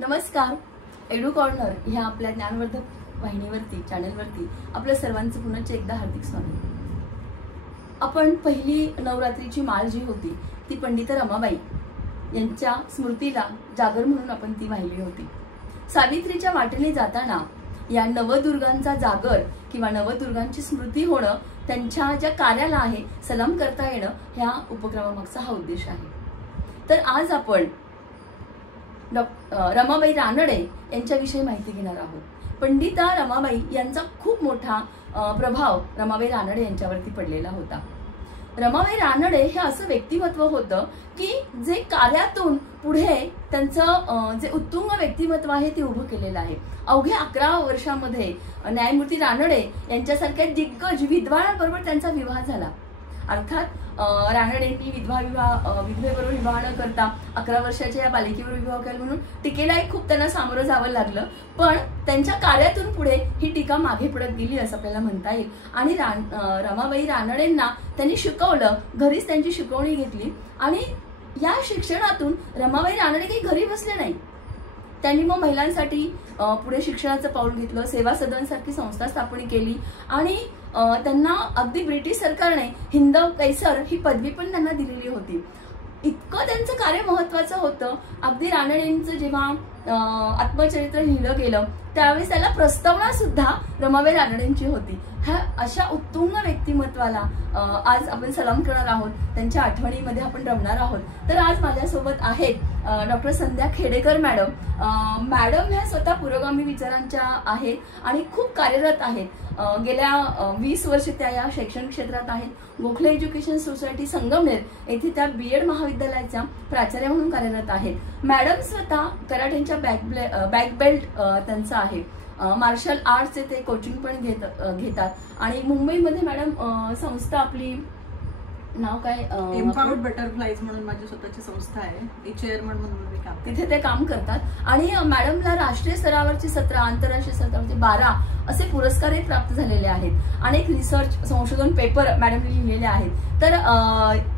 नमस्कार. Edu corner ह्या आपल्या ज्ञानवर्धक वाहिनीवरती चॅनलवरती आपल्या सर्वांचं पुन्हा एकदा हार्दिक स्वागत. आपण पहिली नवरात्रीची माळ जी होती ती पंडित रमाबाई यांच्या स्मृतीला जागर म्हणून आपण ती वाहिली होती. सावित्रीच्या वाटेने जाताना या नवदुर्गांचा जागर किंवा नवदुर्गांची स्मृती होणं, त्यांच्या ज्या कार्याला आहे सलाम करता येणं, ह्या उपक्रमामागचा हा उद्देश आहे. तर आज आपण रमाबाई रानडे यांच्याविषयी माहिती घेणार आहोत. पंडिता रमाबाई यांचा खूप मोठा प्रभाव रमाबाई रानडे यांच्यावरती पडलेला होता. रमाबाई रानडे हे असं व्यक्तिमत्व होतं की जे कार्यातून पुढे त्यांचं जे उत्तुंग व्यक्तिमत्व आहे ते उभं केलेलं आहे. अवघ्या 11 वर्षामध्ये न्यायमूर्ती रानडे यांच्यासारख्या दिग्गज विद्वानाबरोबर त्यांचा विवाह झाला. अर्थात रानडेंनी विधवेबरोबर विवाह न करता 11 वर्षाच्या या बालिकेबरोबर विवाह केला म्हणून टीकेलाही खूप त्यांना सामोरं जावं लागलं. पण त्यांच्या कार्यातून पुढे ही टीका मागे पडत गेली असं आपल्याला म्हणता येईल. आणि रमाबाई रानडेंना त्यांनी शिकवलं, घरीच त्यांची शिकवणी घेतली. आणि या शिक्षणातून रमाबाई रानडे काही घरी बसले नाही. त्यांनी मग महिलांसाठी पुढे शिक्षणाचं पाऊल घेतलं. सेवा सदन सारखी संस्था स्थापन केली आणि त्यांना अगदी ब्रिटिश सरकारने हिंद कैसर ही पदवी पण त्यांना दिलेली होती. इतकं त्यांचं कार्य महत्वाचं होतं. अगदी रानडेंचं जेव्हा आत्मचरित्र लिहिलं गेलं त्यावेळेस त्याला प्रस्तावना सुद्धा रमाबाई रानडेंची होती. ह्या अशा उत्तुंग व्यक्तिमत्वाला आज आपण सलाम करणार आहोत, त्यांच्या आठवणीमध्ये आपण रमणार आहोत. तर आज माझ्यासोबत आहेत डॉक्टर संध्या खेडेकर मॅडम. मॅडम ह्या स्वतः पुरोगामी विचारांच्या आहेत आणि खूप कार्यरत आहेत. गेल्या 20 वर्ष त्या या शैक्षणिक क्षेत्रात आहेत. गोखले एज्युकेशन सोसायटी संगमनेर येथे त्या बीएड महाविद्यालयाच्या प्राचार्य म्हणून कार्यरत आहेत. मॅडम स्वतः कराटेच्या बॅक बेल्ट त्यांचा आहे. मार्शल आर्टचे ते कोचिंग पण घेतात. आणि मुंबईमध्ये मॅडम संस्था आपली नाव काय, एम्पावर्ड बटरफ्लाईज म्हणून माझी स्वतःची संस्था आहे. चेअरमन म्हणून काम तिथे ते काम करतात. आणि मॅडमला राष्ट्रीय स्तरावरची 17, आंतरराष्ट्रीय स्तरावरचे 12 असे पुरस्कारही प्राप्त झालेले आहेत. अनेक रिसर्च संशोधन पेपर मॅडमने लिहिलेले आहेत. तर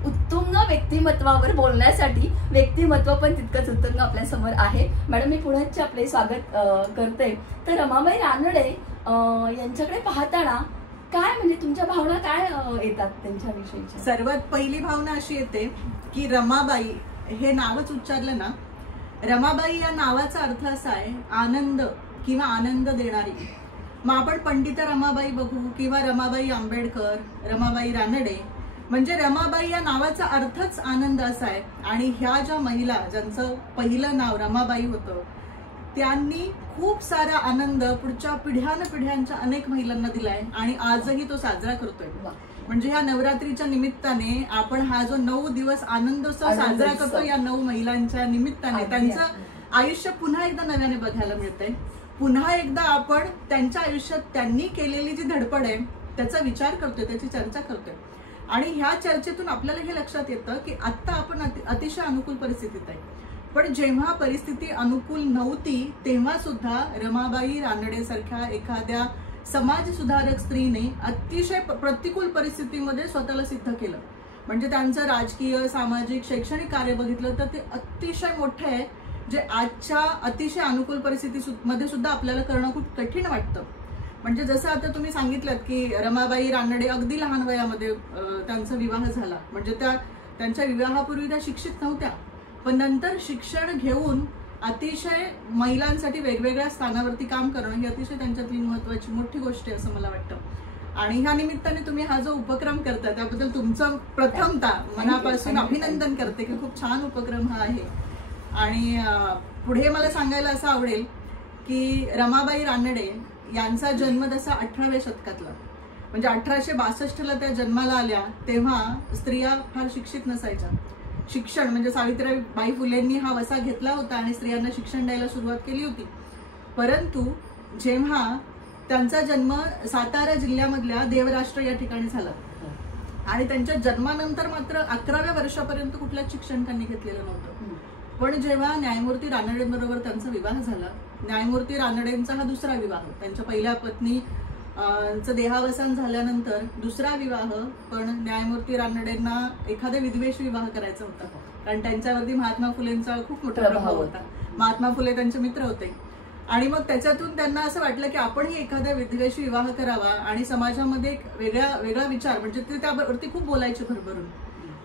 उत्तुंग व्यक्तिमत्वावर बोलण्यासाठी व्यक्तिमत्व पण तितकंच उत्तुंग आपल्या समोर आहे. मॅडम, मी पुण्याचे आपले स्वागत करते. तर रमाबाई रानडे यांच्याकडे पाहताना काय म्हणजे तुमच्या भावना काय येतात त्यांच्याविषयी? सर्वात पहिली भावना अशी येते की रमाबाई हे नावच उच्चारलं ना, रमाबाई या नावाचा अर्थ असा आहे आनंद किंवा आनंद देणारी. मग आपण पंडिता रमाबाई बघू किंवा रमाबाई आंबेडकर, रमाबाई रानडे, म्हणजे रमाबाई या नावाचा अर्थच आनंद असा आहे. आणि ह्या ज्या महिला ज्यांचं पहिलं नाव रमाबाई होतं त्यांनी खूप सारा आनंद पुढच्या पिढ्यानपिढ्यांच्या अनेक महिलांना दिलाय आणि आजही तो साजरा करतोय. म्हणजे ह्या नवरात्रीच्या निमित्ताने आपण हा जो 9 दिवस आनंदोत्सव साजरा करतो या 9 महिलांच्या निमित्ताने त्यांचं आयुष्य पुन्हा एकदा नव्याने बघायला मिळतंय. पुन्हा एकदा आपण त्यांच्या आयुष्यात त्यांनी केलेली जी धडपड आहे त्याचा विचार करतोय, त्याची चर्चा करतोय. आणि ह्या चर्चेतून आपल्याला हे लक्षात येतं की आता आपण अतिशय अनुकूल परिस्थितीत आहे. पण जेव्हा परिस्थिती अनुकूल नव्हती तेव्हा सुद्धा रमाबाई रानडे सारख्या एखाद्या समाज सुधारक स्त्रीने अतिशय प्रतिकूल परिस्थितीमध्ये स्वतःला सिद्ध केलं. म्हणजे त्यांचं राजकीय, सामाजिक, शैक्षणिक कार्य बघितलं तर ते अतिशय मोठे आहे, जे आजच्या अतिशय अनुकूल परिस्थितीमध्ये सुद्धा आपल्याला करणं खूप कठीण वाटतं. म्हणजे जसं आता तुम्ही सांगितलं की रमाबाई रानडे अगदी लहान वयामध्ये त्यांचा विवाह झाला. म्हणजे त्यांच्या विवाहापूर्वी त्या शिक्षित नव्हत्या, पण नंतर शिक्षण घेऊन अतिशय महिलांसाठी वेगवेगळ्या स्थानावरती काम करणं ही अतिशय त्यांच्यातली महत्वाची मोठी गोष्ट आहे असं मला वाटतं. आणि ह्या निमित्ताने तुम्ही हा जो उपक्रम करता त्याबद्दल तुमचं प्रथमतः मनापासून अभिनंदन करते की खूप छान उपक्रम हा आहे. आणि पुढे मला सांगायला असं आवडेल की रमाबाई रानडे यांचा जन्म तसा 18व्या शतकातला, म्हणजे 1862ला त्या जन्माला आल्या तेव्हा स्त्रिया फार शिक्षित नसायच्या. शिक्षण म्हणजे सावित्रीबाई फुलेंनी हा वसा घेतला होता आणि स्त्रियांना शिक्षण द्यायला सुरुवात केली होती. परंतु जेव्हा त्यांचा जन्म सातारा जिल्ह्यामधल्या देवराष्ट्र या ठिकाणी झाला आणि त्यांच्या जन्मानंतर मात्र 11व्या वर्षापर्यंत कुठलंच शिक्षण त्यांनी घेतलेलं नव्हतं. पण जेव्हा न्यायमूर्ती रानडेंबरोबर त्यांचा विवाह झाला, न्यायमूर्ती रानडेंचा हा दुसरा विवाह, त्यांच्या पहिल्या पत्नी देहावसान झाल्यानंतर दुसरा विवाह, पण न्यायमूर्ती रानडेंना एखाद्या विधवेशी विवाह करायचा होता कारण त्यांच्यावरती महात्मा फुलेंचा खूप मोठा प्रभाव होता. महात्मा फुले त्यांचे मित्र होते. आणि मग त्याच्यातून त्यांना असं वाटलं की आपणही एखाद्या विधवेशी विवाह करावा आणि समाजामध्ये एक वेगळा विचार, म्हणजे ते त्यावरती खूप बोलायचे भरभरून.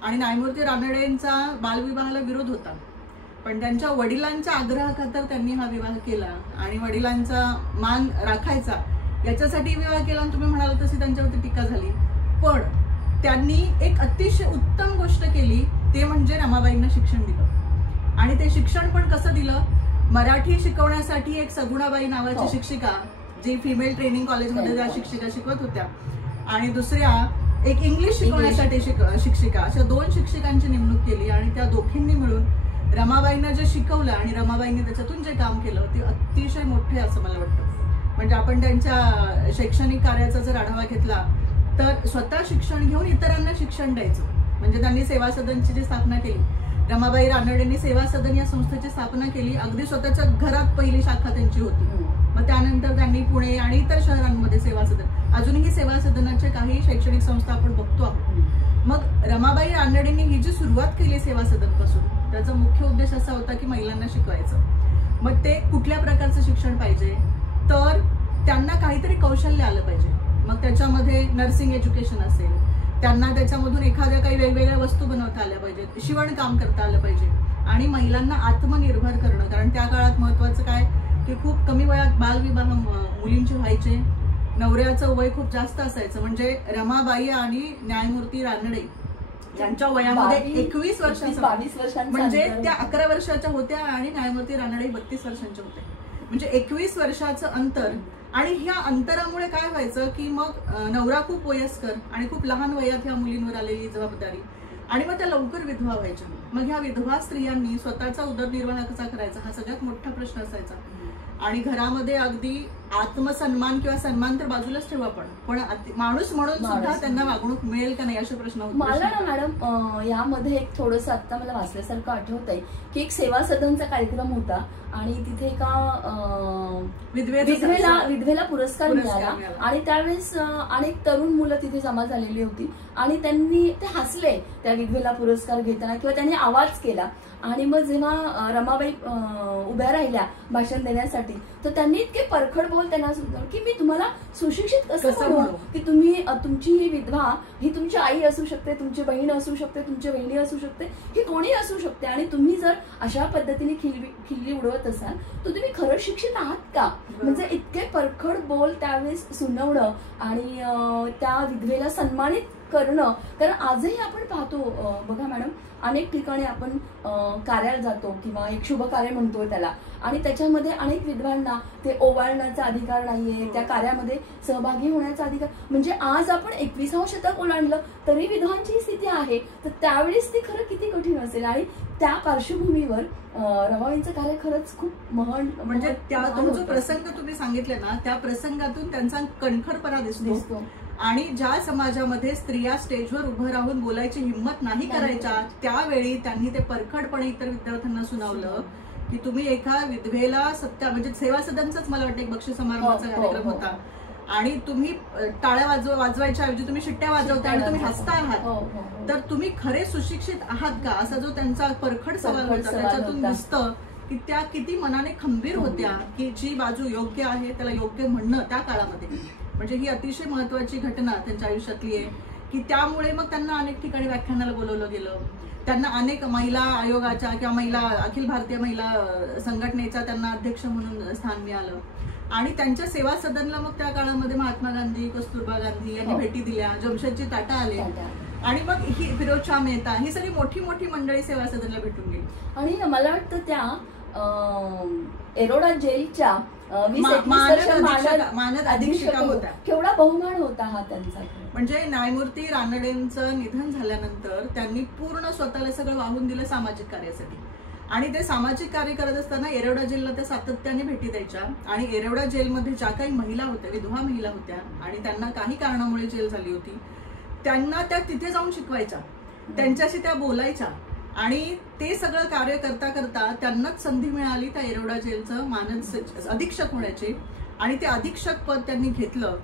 आणि न्यायमूर्ती रानडेंचा बालविवाहाला विरोध होता, पण त्यांच्या वडिलांच्या आग्रहाखातर त्यांनी हा विवाह केला आणि वडिलांचा मान राखायचा याच्यासाठी विवाह केला. तुम्ही म्हणाल तशी त्यांच्यावरती टीका झाली, पण त्यांनी एक अतिशय उत्तम गोष्ट केली, ते म्हणजे रमाबाईंना शिक्षण दिलं. आणि ते शिक्षण पण कसं दिलं, मराठी शिकवण्यासाठी एक सगुणाबाई नावाची शिक्षिका, जी फिमेल ट्रेनिंग कॉलेजमध्ये त्या शिक्षिका शिकवत होत्या, आणि दुसऱ्या एक इंग्लिश शिकवण्यासाठी शिक्षिका, अशा 2 शिक्षिकांची नेमणूक केली. आणि त्या दोघींनी मिळून रमाबाईंना जे शिकवलं आणि रमाबाईंनी त्याच्यातून जे काम केलं ते अतिशय मोठे असं मला वाटतं. म्हणजे आपण त्यांच्या शैक्षणिक कार्याचा जर आढावा घेतला तर स्वतः शिक्षण घेऊन इतरांना शिक्षण द्यायचं. म्हणजे त्यांनी सेवा सदनची जी स्थापना केली, रमाबाई रानडेंनी सेवा सदन या संस्थेची स्थापना केली. अगदी स्वतःच्या घरात पहिली शाखा त्यांची होती. मग त्यानंतर त्यांनी पुणे आणि इतर शहरांमध्ये सेवा सदन, अजूनही सेवा सदनाच्या काही शैक्षणिक संस्था आपण बघतो आहोत. मग रमाबाई रानडेंनी ही जी सुरुवात केली सेवा सदनपासून, त्याचा मुख्य उद्देश असा होता की महिलांना शिकवायचं. मग ते कुठल्या प्रकारचं शिक्षण पाहिजे, तर त्यांना काहीतरी कौशल्य आलं पाहिजे. मग त्याच्यामध्ये नर्सिंग एज्युकेशन असेल, त्यांना त्याच्यामधून एखाद्या काही वेगवेगळ्या वस्तू बनवता आल्या पाहिजेत, शिवणकाम करता आलं पाहिजे. आणि महिलांना आत्मनिर्भर करणं, कारण त्या काळात महत्वाचं काय की खूप कमी वयात बालविवाह मुलींचे व्हायचे, नवऱ्याचं वय खूप जास्त असायचं. म्हणजे रमाबाई आणि न्यायमूर्ती रानडे यांच्या वयामध्ये 21 वर्षांचं, 22 वर्षांचं, म्हणजे त्या 11 वर्षाच्या होत्या आणि न्यायमूर्ती रानडे 32 वर्षांच्या होत्या. म्हणजे 21 वर्षाचं अंतर. आणि ह्या अंतरामुळे काय व्हायचं की मग नवरा खूप वयस्कर आणि खूप लहान वयात ह्या मुलींवर आलेली जबाबदारी, आणि मग त्या लवकर विधवा व्हायच्या. मग ह्या विधवा स्त्रियांनी स्वतःचा उदरनिर्वाह कसा करायचा हा सगळ्यात मोठा प्रश्न असायचा. आणि घरामध्ये अगदी आत्मसन्मान किंवा सन्मान तर बाजूलाच ठेवा, पण माणूस म्हणून सुद्धा त्यांना वागणूक मिळेल का नाही असे प्रश्न होते. मला ना मॅडम यामध्ये एक थोडंसं आता मला वाचल्यासारखं आठवत आहे की एक सेवा सदनचा कार्यक्रम होता आणि तिथे एका विधवेला पुरस्कार मिळाला. आणि त्यावेळेस अनेक तरुण मुलं तिथे जमा झालेली होती आणि त्यांनी ते हसले त्या विधवेला पुरस्कार घेताना किंवा त्यांनी आवाज केला. आणि मग जेव्हा रमाबाई उभ्या राहिल्या भाषण देण्यासाठी, तर त्यांनी इतके परखड बोल त्यांना सुचवले की मी तुम्हाला सुशिक्षित कसं म्हणू की तुम्ही, तुमची ही विधवा ही तुमची आई असू शकते, तुमची बहीण असू शकते, तुमची बहिणी असू शकते, ही कोणी असू शकते. आणि तुम्ही जर अशा पद्धतीने खिल्ली उडवत असाल तर तुम्ही खरंच शिक्षित आहात का. म्हणजे इतके परखड बोल त्यावेळेस सुनावणं आणि त्या विधवेला सन्मानित करणं. कारण आजही आपण पाहतो बघा मॅडम, अनेक ठिकाणी आपण कार्याला जातो किंवा एक शुभ कार्य म्हणतोय त्याला, आणि त्याच्यामध्ये अनेक विधवांना ते ओवाळण्याचा अधिकार नाहीये, त्या कार्यामध्ये सहभागी होण्याचा अधिकार. म्हणजे आज आपण 21वे शतक ओलांडलं तरी विधवांची स्थिती आहे, तर त्यावेळेस ती खरं किती कठीण असेल. आणि त्या पार्श्वभूमीवर रमाबाईंचं कार्य खरंच खूप म्हणजे त्या जो प्रसंग तुम्ही सांगितले ना, त्या प्रसंगातून त्यांचा कणखरपणा दिसतो. आणि ज्या समाजामध्ये स्त्रिया स्टेजवर उभं राहून बोलायची हिंमत नाही करायच्या, त्यावेळी त्यांनी ते परखडपणे इतर विद्यार्थ्यांना सुनावलं की तुम्ही एका विधवेला म्हणजे सेवा सदनचाच मला वाटतं एक बक्षीस समारंभाचा कार्यक्रम होता, आणि तुम्ही टाळ्या वाजवायच्या ऐवजी तुम्ही शिट्ट्या वाजवता आणि तुम्ही हसता आहात, तर तुम्ही खरे सुशिक्षित आहात का, असा जो त्यांचा परखड सवाल होता त्याच्यातून दिसतं की त्या किती मनाने खंबीर होत्या की जी बाजू योग्य आहे त्याला योग्य म्हणणं त्या काळामध्ये. म्हणजे ही अतिशय महत्वाची घटना त्यांच्या आयुष्यातली आहे की त्यामुळे मग त्यांना अनेक ठिकाणी व्याख्यानाला बोलवलं गेलं, त्यांना अनेक महिला आयोगाच्या किंवा अखिल भारतीय महिला संघटनेचा त्यांना अध्यक्ष म्हणून स्थान मिळालं. आणि त्यांच्या सेवा सदनला मग त्या काळामध्ये महात्मा गांधी, कस्तुरबा गांधी यांनी भेटी दिल्या, जमशेदजी टाटा आले, आणि मग ही फिरोजशाह मेहता, ही सगळी मोठी मोठी मंडळी सेवा सदनला भेटून गेली. आणि मला वाटतं त्या एरोडा जेलच्या मानद अधीक्षिका होत्या. केवढा बहुमान होता हा त्यांचा. म्हणजे न्यायमूर्ती रानडेंचं निधन झाल्यानंतर त्यांनी पूर्ण स्वतःला सगळं वाहून दिलं सामाजिक कार्यासाठी. आणि ते सामाजिक कार्य करत असताना एरोडा जेलला त्या सातत्याने भेटी द्यायच्या. आणि एरोडा जेलमध्ये ज्या काही महिला होत्या, विधवा महिला होत्या आणि त्यांना काही कारणामुळे जेल झाली होती, त्यांना त्या तिथे जाऊन शिकवायच्या, त्यांच्याशी त्या बोलायच्या. आणि ते सगळं कार्य करता करता त्यांनाच संधी मिळाली त्या एरोडा जेलचं मानद अधीक्षक होण्याची. आणि ते अधीक्षक पद त्यांनी घेतलं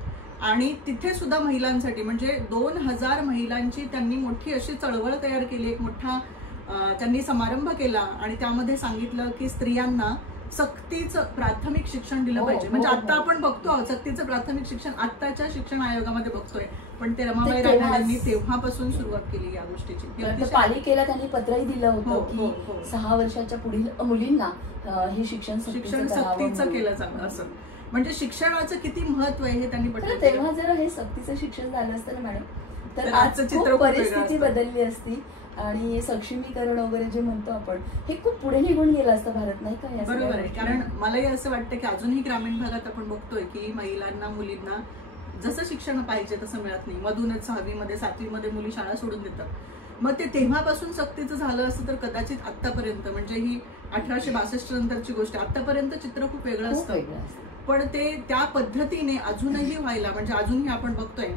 आणि तिथे सुद्धा महिलांसाठी म्हणजे 2000 महिलांची त्यांनी मोठी अशी चळवळ तयार केली, एक मोठा त्यांनी समारंभ केला आणि त्यामध्ये सांगितलं की स्त्रियांना सक्तीचं प्राथमिक शिक्षण दिलं पाहिजे. म्हणजे आता आपण बघतो सक्तीचं प्राथमिक शिक्षण आत्ताच्या शिक्षण आयोगामध्ये बघतोय, पण ते रमाबाई रानडेंनी तेव्हापासून सुरुवात केली या गोष्टीची. पालिकेला त्यांनी पत्रही दिलं होतं की 6 वर्षाच्या पुढील मुलींना हे शिक्षण सक्तीचं केलं जातं असं. म्हणजे शिक्षणाचं किती महत्व आहे हे त्यांनी पटलं. तेव्हा जर हे सक्तीचं शिक्षण झालं असतं ना मॅडम, तर आज चित्र परिस्थिती बदलली असती आणि सक्षमीकरण वगैरे जे म्हणतो आपण हे खूप पुढे निघून गेलं असतं भारत, नाही का? बरोबर आहे. कारण मलाही असं वाटतं की अजूनही ग्रामीण भागात आपण बघतोय की महिलांना मुलींना जसं शिक्षण पाहिजे तसं मिळत नाही. मधूनच 6वी मध्ये 7वी मध्ये मुली शाळा सोडून देतात. मग ते तेव्हापासून सक्तीचं झालं असतं तर कदाचित आतापर्यंत, म्हणजे ही 1862 नंतरची गोष्ट, आतापर्यंत चित्र खूप वेगळं असतं. पण ते त्या पद्धतीने अजूनही व्हायला, म्हणजे अजूनही आपण बघतोय.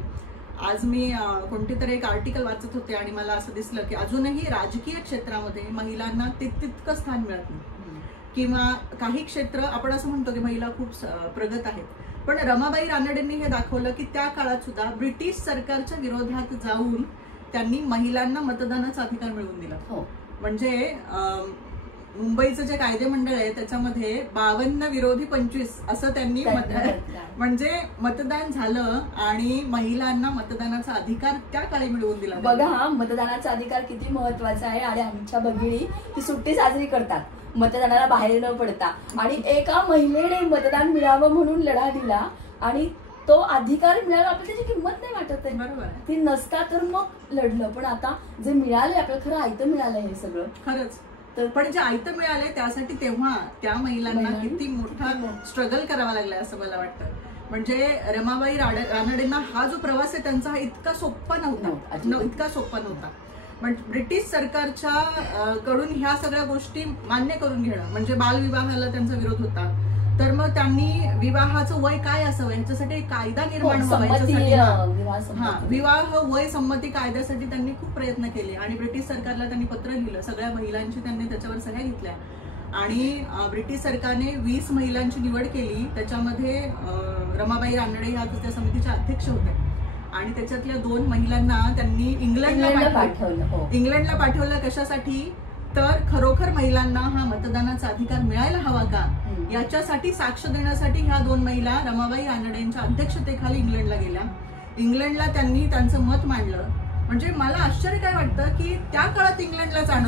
आज मी कोणते तरी एक आर्टिकल वाचत होते आणि मला असं दिसलं की अजूनही राजकीय क्षेत्रामध्ये महिलांना तितकं स्थान मिळत नाही, किंवा काही क्षेत्र आपण असं म्हणतो की महिला खूप प्रगत आहेत. पण रमाबाई रानडेंनी हे दाखवलं की त्या काळात सुद्धा ब्रिटिश सरकारच्या विरोधात जाऊन त्यांनी महिलांना मतदानाचा अधिकार मिळवून दिला. म्हणजे मुंबईचं जे कायदे मंडळ आहे त्याच्यामध्ये 52 विरोधी 25 असं त्यांनी म्हणजे मतदान झालं आणि महिलांना मतदानाचा अधिकार त्या काळी मिळवून दिला. बघा, मतदानाचा अधिकार किती महत्वाचा आहे. आणि आमच्या भगिनी ही सुट्टी साजरी करतात मतदानाला बाहेर न पडता, आणि एका महिलेने मतदान मिळावं म्हणून लढा दिला आणि तो अधिकार मिळाला, आपल्याला त्याची किंमत नाही वाटत आहे. बरोबर. ती नसता तर मग लढलं, पण आता जे मिळाले आपल्याला खरं आयतं मिळालं हे सगळं. खरंच. पण जे आयतं मिळालंय त्यासाठी तेव्हा त्या महिलांना किती मोठा स्ट्रगल करावा लागलाय असं मला वाटतं. म्हणजे रमाबाई रानडेंना हा जो प्रवास आहे त्यांचा हा इतका सोपा नव्हता. म्हणजे ब्रिटिश सरकारच्या कडून ह्या सगळ्या गोष्टी मान्य करून घेणं, म्हणजे बालविवाहाला त्यांचा विरोध होता. तर मग त्यांनी विवाहाचं वय काय असावं ह्याच्यासाठी एक कायदा निर्माण व्हावा, विवाह वय संमती कायद्यासाठी त्यांनी खूप प्रयत्न केले आणि ब्रिटिश सरकारला त्यांनी पत्र लिहिलं. सगळ्या महिलांची त्यांनी त्याच्यावर सह्या घेतल्या आणि ब्रिटिश सरकारने 20 महिलांची निवड केली. त्याच्यामध्ये रमाबाई रानडे ह्या त्या समितीच्या अध्यक्ष होत्या आणि त्याच्यातल्या 2 महिलांना त्यांनी इंग्लंडला पाठवलं. कशासाठी? तर खरोखर महिलांना हा मतदानाचा अधिकार मिळायला हवा का याच्यासाठी साक्ष देण्यासाठी ह्या 2 महिला रमाबाई रानडेंच्या अध्यक्षतेखाली इंग्लंडला गेल्या. इंग्लंडला त्यांनी त्यांचं मत मांडलं. म्हणजे मला आश्चर्य काय वाटतं की त्या काळात इंग्लंडला जाणं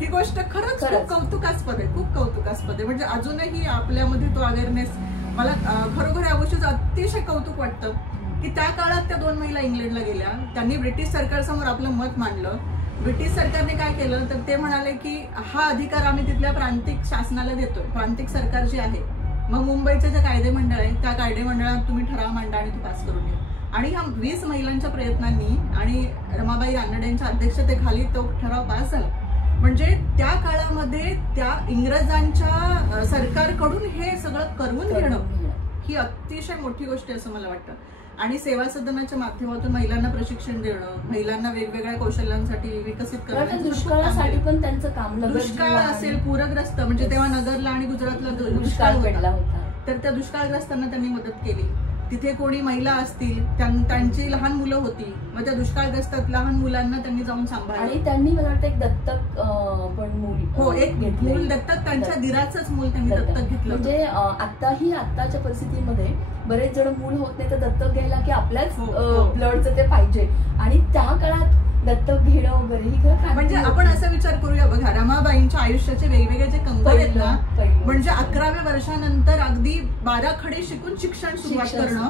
ही गोष्ट खरंच खूप कौतुकास्पद आहे. म्हणजे अजूनही आपल्यामध्ये तो अवेअरनेस, मला खरोखर या गोष्टीचं अतिशय कौतुक वाटतं की त्या काळात त्या 2 महिला इंग्लंडला गेल्या. त्यांनी ब्रिटिश सरकारसमोर आपलं मत मांडलं. ब्रिटिश सरकारने काय केलं तर ते म्हणाले की हा अधिकार आम्ही तिथल्या प्रांतिक शासनाला देतोय, प्रांतिक सरकार जे आहे. मग मुंबईचे जे कायदे मंडळ आहे त्या कायदे मंडळात तुम्ही ठराव मांडा आणि तो पास करून घ्या. आणि ह्या 20 महिलांच्या प्रयत्नांनी आणि रमाबाई रानडेंच्या अध्यक्षतेखाली तो ठराव पास झाला. म्हणजे त्या काळामध्ये त्या इंग्रजांच्या सरकारकडून हे सगळं करून घेणं ही अतिशय मोठी गोष्ट आहे असं मला वाटतं. आणि सेवा सदनाच्या माध्यमातून महिलांना प्रशिक्षण देणं, महिलांना वेगवेगळ्या कौशल्यांसाठी विकसित करणं, दुष्काळासाठी पण त्यांचं काम. दुष्काळ असेल, पूरग्रस्त, म्हणजे तेव्हा नगरला आणि गुजरातला दुष्काळ होता, तर त्या दुष्काळग्रस्तांना त्यांनी मदत केली. तिथे कोणी महिला असतील त्यांची लहान मुलं होती, मग त्या दुष्काळग्रस्तात लहान मुलांना त्यांनी जाऊन सांभाळलं. आणि त्यांनी मला वाटतं एक दत्तक पण मूल, एक मूल दत्तक, त्यांच्या दिराचंच मूल त्यांनी दत्तक घेतलं. म्हणजे आत्ताच्या परिस्थितीमध्ये बरेच जण मूल होत नाही तर दत्तक घ्यायला की आपल्याच ब्लडचं ते पाहिजे, आणि त्या काळात दत्तक घेणं वगैरे ही म्हणजे आपण असा विचार करूया. बघा, रमाबाईंच्या आयुष्याचे वेगवेगळे जे कंगोरे आहेत ना, म्हणजे 11व्या वर्षानंतर अगदी 12 खडे शिकून शिक्षण सुरुवात करणं,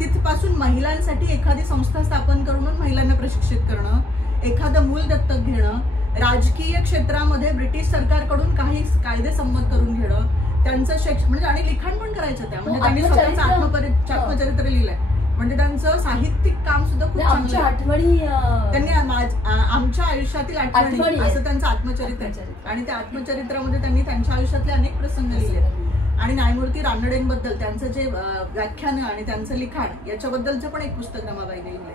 तिथपासून महिलांसाठी एखादी संस्था स्थापन करून महिलांना प्रशिक्षित करणं, एखादं मूल दत्तक घेणं, राजकीय क्षेत्रामध्ये ब्रिटिश सरकारकडून काही कायदे संमत करून घेणं, त्यांचं शिक्षण म्हणजे आणि लिखाण पण करायचं. त्या म्हणजे त्यांनी स्वतःचं आत्मचरित्र लिहिलंय. म्हणजे त्यांचं साहित्यिक काम सुद्धा खूप चांगलं. आठवणी त्यांनी आमच्या आयुष्यातील आठवणी असं त्यांचं आत्मचरित्र आहे. आणि त्या आत्मचरित्रामध्ये त्यांनी त्यांच्या आयुष्यातले अनेक प्रसंग लिहिले. आणि न्यायमूर्ती रानडेंबद्दल त्यांचं जे व्याख्यान आणि त्यांचं लिखाण याच्याबद्दलचं पण एक पुस्तक रमाबाईने लिहिलंय.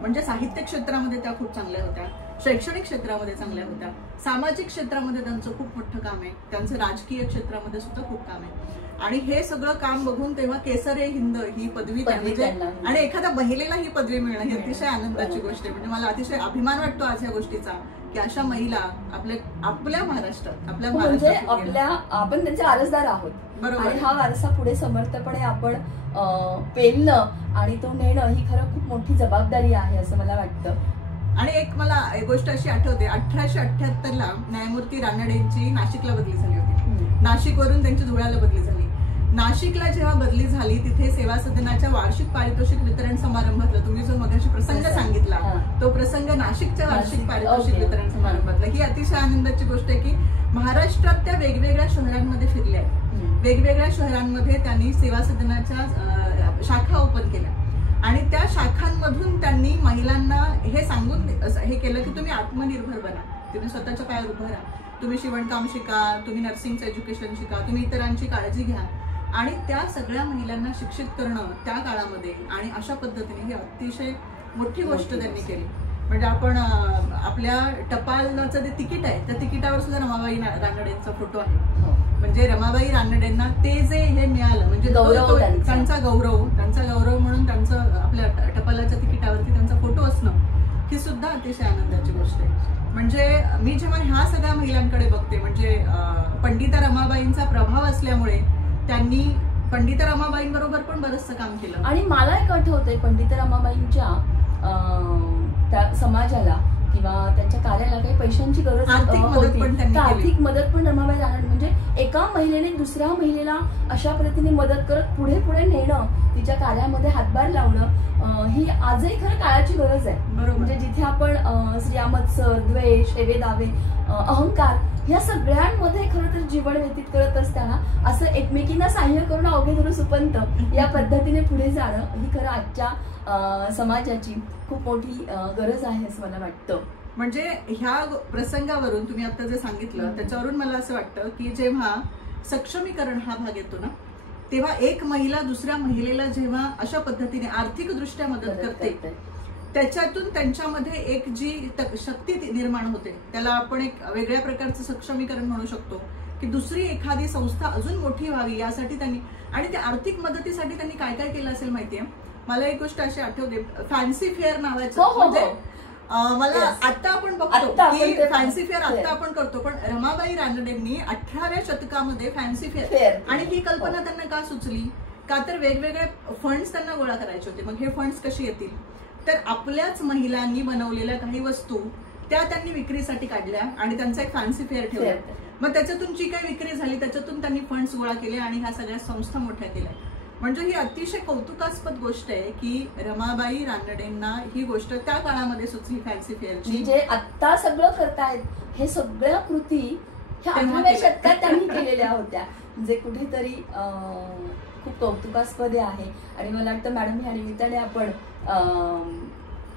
म्हणजे साहित्य क्षेत्रामध्ये त्या खूप चांगल्या होत्या, शैक्षणिक क्षेत्रामध्ये चांगल्या होत्या, सामाजिक क्षेत्रामध्ये त्यांचं खूप मोठं काम आहे, त्यांचं राजकीय क्षेत्रामध्ये सुद्धा खूप काम आहे. आणि हे सगळं काम बघून तेव्हा केसर-ए-हिंद ही पदवी म्हणजे आणि एखाद्या महिलेला ही पदवी मिळणं ही अतिशय आनंदाची गोष्ट आहे. म्हणजे मला अतिशय अभिमान वाटतो आज या गोष्टीचा की अशा महिला आपल्या महाराष्ट्रात आपल्या म्हणजे महाराष्ट्रात आपण त्यांचे वारसदार आहोत. बरोबर. आणि हा वारसा पुढे समर्थपणे आपण पेलणं आणि तो नेणं ही खरं खूप मोठी जबाबदारी आहे असं मला वाटतं. आणि मला एक गोष्ट अशी आठवते, 1878ला न्यायमूर्ती रानडेंची नाशिकला बदली झाली होती. नाशिकवरून त्यांची धुळ्याला बदली झाली. नाशिकला जेव्हा बदली झाली तिथे सेवा सदनाच्या वार्षिक पारितोषिक वितरण समारंभातला तुम्ही जो मगाशी प्रसंग सांगितला तो प्रसंग नाशिकच्या वार्षिक पारितोषिक वितरण समारंभातला ही अतिशय आनंदाची गोष्ट आहे की महाराष्ट्रात त्या वेगवेगळ्या शहरांमध्ये फिरल्या आहेत. वेगवेगळ्या शहरांमध्ये त्यांनी सेवा सदनाच्या शाखा ओपन केल्या आणि त्या शाखांमधून त्यांनी महिलांना हे सांगून हे केलं की तुम्ही आत्मनिर्भर बना, तुम्ही स्वतःच्या पायावर उभं राहा, तुम्ही शिवणकाम शिका, तुम्ही नर्सिंगचं एज्युकेशन शिका, तुम्ही इतरांची काळजी घ्या. आणि त्या सगळ्या महिलांना शिक्षित करणं त्या काळामध्ये आणि अशा पद्धतीने ही अतिशय मोठी गोष्ट त्यांनी केली. म्हणजे आपण आपल्या टपालाचं जे तिकीट आहे त्या तिकिटावर सुद्धा रमाबाई रानडेंचा फोटो आहे. म्हणजे रमाबाई रानडेंना ते जे हे मिळालं म्हणजे त्यांचा गौरव म्हणून त्यांचं आपल्या टपालाच्या तिकिटावरती त्यांचा फोटो असणं ही सुद्धा अतिशय आनंदाची गोष्ट आहे. म्हणजे मी जेव्हा ह्या सगळ्या महिलांकडे बघते म्हणजे पंडिता रमाबाईंचा प्रभाव असल्यामुळे त्यांनी पंडिता रमाबाईंबरोबर पण बरंचसं काम केलं. आणि मला एक आठवतंय पंडिता रमाबाईंच्या त्या समाजाला किंवा त्यांच्या कार्याला काही पैशांची गरज होती, आर्थिक मदत पण रमाबाई रानडे म्हणजे एका महिलेने दुसऱ्या महिलेला अशा पद्धतीने मदत करत पुढे पुढे नेणं, तिच्या कार्यामध्ये हातभार लावणं ही आजही खरं काळाची गरज आहे. म्हणजे जिथे आपण स्त्रियामत्सर, द्वेष, हेवे दावे, अहंकार या सगळ्यांमध्ये खरं तर जीवन व्यतीत करत असताना असं एकमेकींना सहाय्य करून अवघे धरून सुपंत या पद्धतीने पुढे जाणं ही खरं आजच्या समाजाची खूप मोठी गरज आहे असं मला वाटतं. म्हणजे ह्या प्रसंगावरून तुम्ही आता जे सांगितलं त्याच्यावरून मला असं वाटतं की जेव्हा सक्षमीकरण हा भाग येतो ना तेव्हा एक महिला दुसऱ्या महिलेला जेव्हा अशा पद्धतीने आर्थिकदृष्ट्या मदत करते त्याच्यातून त्यांच्यामध्ये एक जी शक्ती निर्माण होते त्याला आपण एक वेगळ्या प्रकारचं सक्षमीकरण म्हणू शकतो की दुसरी एखादी संस्था अजून मोठी व्हावी यासाठी त्यांनी आणि त्या आर्थिक मदतीसाठी त्यांनी काय काय केलं असेल माहितीये. मला एक गोष्ट अशी आठवते, फॅन्सी फेअर नावाचं म्हणजे मला आता आपण बघतो की फॅन्सी फेअर आता आपण करतो पण रमाबाई रानडेंनी 18व्या शतकामध्ये फॅन्सी फेअर आणि ही कल्पना त्यांना का सुचली का तर वेगवेगळे फंड्स त्यांना गोळा करायचे होते. मग हे फंड्स कशी येतील तर आपल्याच महिलांनी बनवलेल्या काही वस्तू त्या त्यांनी विक्रीसाठी काढल्या आणि त्यांचा एक फॅन्सी फेअर ठेवला. मग त्याच्यातून जी काही विक्री झाली त्याच्यातून त्यांनी फंड्स गोळा केले आणि ह्या सगळ्या संस्था मोठ्या केल्या. म्हणजे ही अतिशय कौतुकास्पद गोष्ट आहे की रमाबाई रानडेंना ही गोष्ट त्या काळामध्ये सुचली फॅन्सी फेअरची. जे आता सगळं करतायत हे सगळ्या कृती ह्या 18व्या शतकात त्यांनी केलेल्या होत्या जे कुठेतरी खूप कौतुकास्पद आहे. आणि मला वाटतं मॅडम ह्या निमित्ताने आपण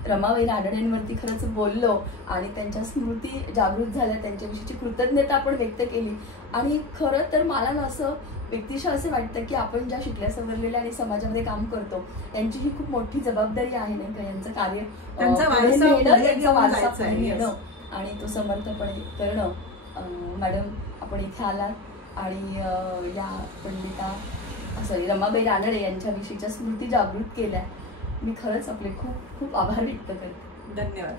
रमाबाई रानडेंवरती खरंच बोललो आणि त्यांच्या स्मृती जागृत झाल्या, त्यांच्याविषयीची कृतज्ञता आपण व्यक्त केली. आणि खरं तर मला ना असं व्यक्तिशः असं वाटतं की आपण ज्या शिकल्या सवरलेल्या आणि समाजामध्ये काम करतो यांची ही खूप मोठी जबाबदारी आहे नाही का. यांचं कार्य त्यांचा वारसा पुढे नेणं आणि तो समर्थपणे करणं. मॅडम आपण इथे आलात आणि या पंडिता रमाबाई रानडे यांच्याविषयीच्या स्मृती जागृत केल्या. मी खरंच आपले खूप खूप आभार व्यक्त करते. धन्यवाद.